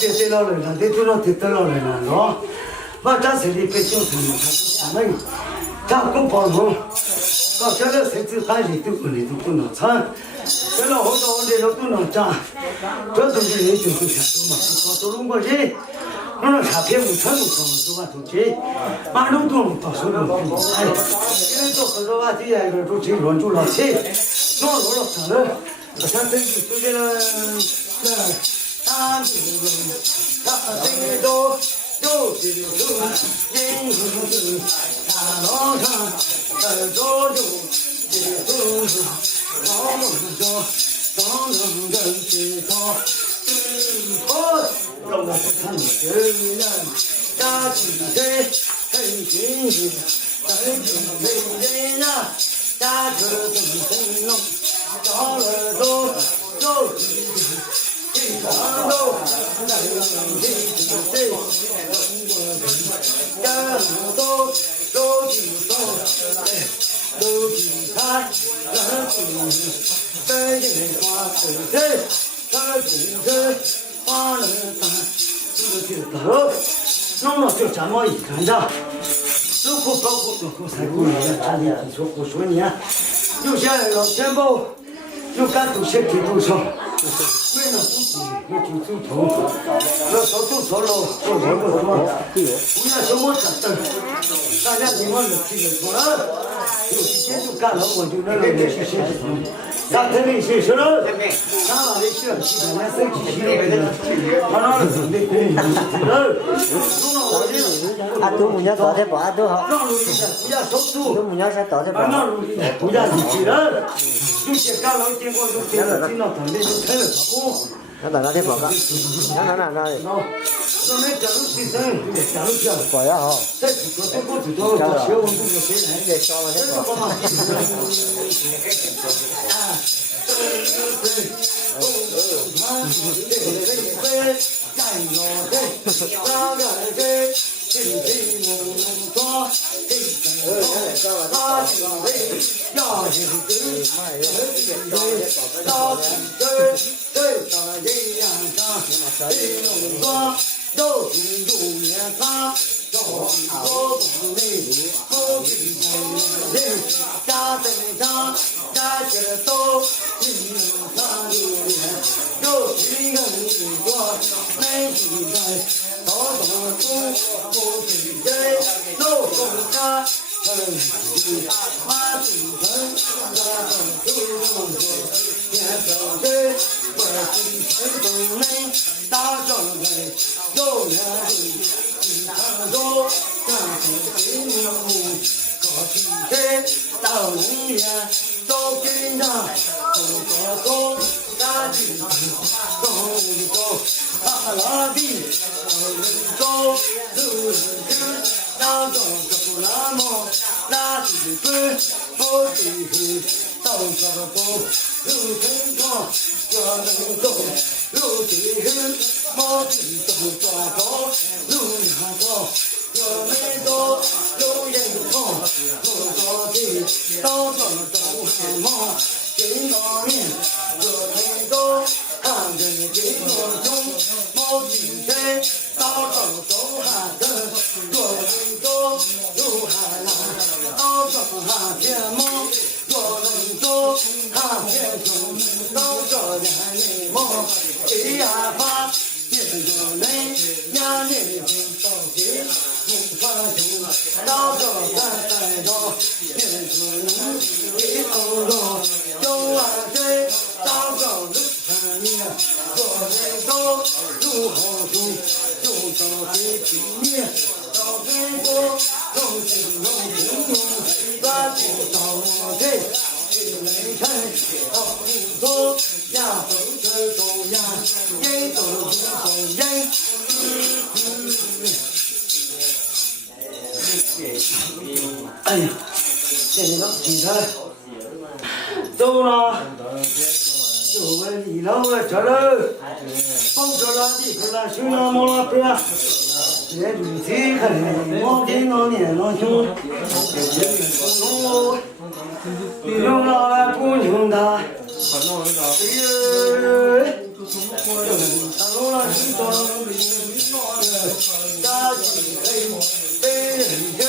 别对老人了，对多少对得老人了，喏。我这是你别叫什么，他们他不帮忙，搞现在甚至还是都不能唱，现在好多问题都不能讲，这都是人就是想说嘛，搞到中国人。我那茶片不全部装了，都把出去，马路都到手上了。哎，现在做很多话题啊，都进入住了去，弄了成了，我想真是出去了，他都有几个人子，大路上走走，几个老路上当人知道。让我看你这人，家境人，很幸运，很幸运啊！家家都很浓，到了都地上都人人家都看，人花水，他花了弄了就这么一看着，如果包括才过年，这里你说不说你，有些老钱包，有干都先给多少，没了不急，有就走头，要少就少了，少了不多，不要什么整，大家你们有听得出来，有时间就干了，我就那个去学习。他肯定是说了，咱们的学习的那手机系统的，他那是真的，啊，都木娘早点把都好，都木娘是早点把。不让你去了，有些干了经过都听了，听了等的都开了头。那哪天报告？那。我们加入学生，加入去。报呀好。这昨天不知道，学文工作谁来？这小了这个。都是永远他，都是我不累，我不累，家在家，家些都是他留恋，有几个人过，没几个，都中不是谁，都是他。马祖城，都天上飞，我是东北，大张嘴，有人地上走，但是心里可是谁？到人间都跟着走，大地走，阿拉比走，路那种走那么，那是不的到这走，路程长，我能走，路的毛地都抓着，路上走，我们走，有人冲，不着急，到这走很忙，真高兴，我们走，看着你真高兴，毛地谁，到这走还等，我们走，路还难，到这还天忙。我们走，看天空，到这年内梦，谁呀怕？见着人，伢人到底不发愁，到这三着，变出人，一头肉，有万岁，到这路上面，我们走，路好走，就到这地面，到最后，都是龙，把酒倒我这。人生到不走，呀都是走呀，人都不走人。哎呀，现在今天走了，就问你了，我这了，放这了地方了，修了毛了不呀？这就是这个人，我跟老年老兄，你用老姑娘的，当龙了西装，家境黑，被人知，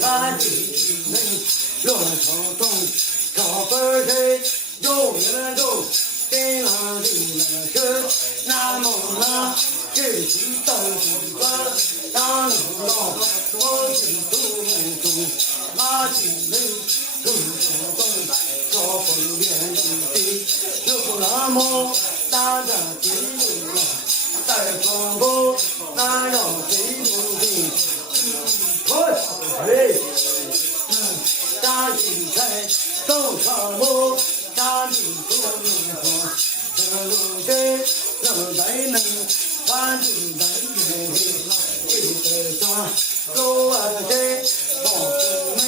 他乱成东，高分谁有人走，谁能领了事？那么那只是当主官，当领导，我是土门中，马进门，土手动，高风远地，有那么大的金龙，带风波，那要谁不定？嘿。大金钗走长路，大地不能说，这路谁能在能，反正在人一个抓，走完谁保护美，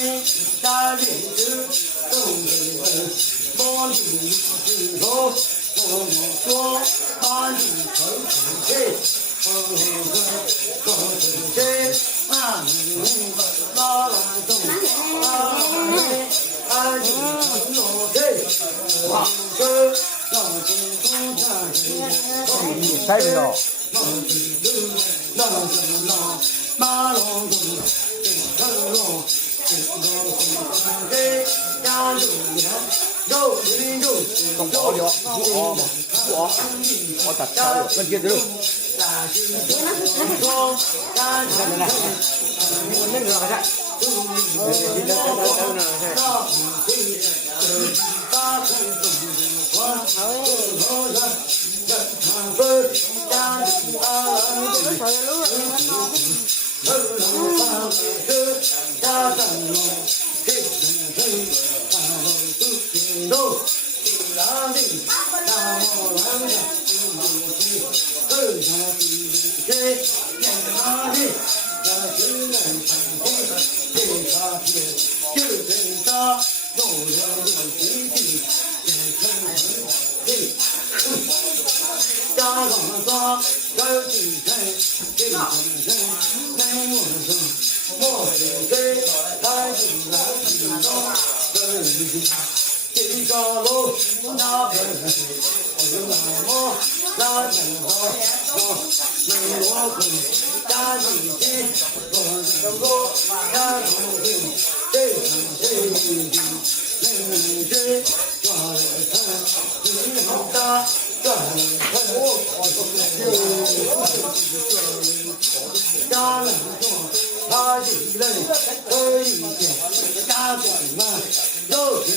大地子走人人，毛地石头，我说把你看看谁。告诉谁？那你拉拉动，拉拉谁？安静承诺谁？话说让中中看谁？开着哟。让马龙中成龙，谁家有年？有名有姓，动不了，我打打了，那接着。大是说，大是我那个看，一条路，那边那么那正好，没我空，家里的我能够看不清，谁看谁的，没谁抓了他，你好大抓了他，家人说他一人可以见，家人们都是。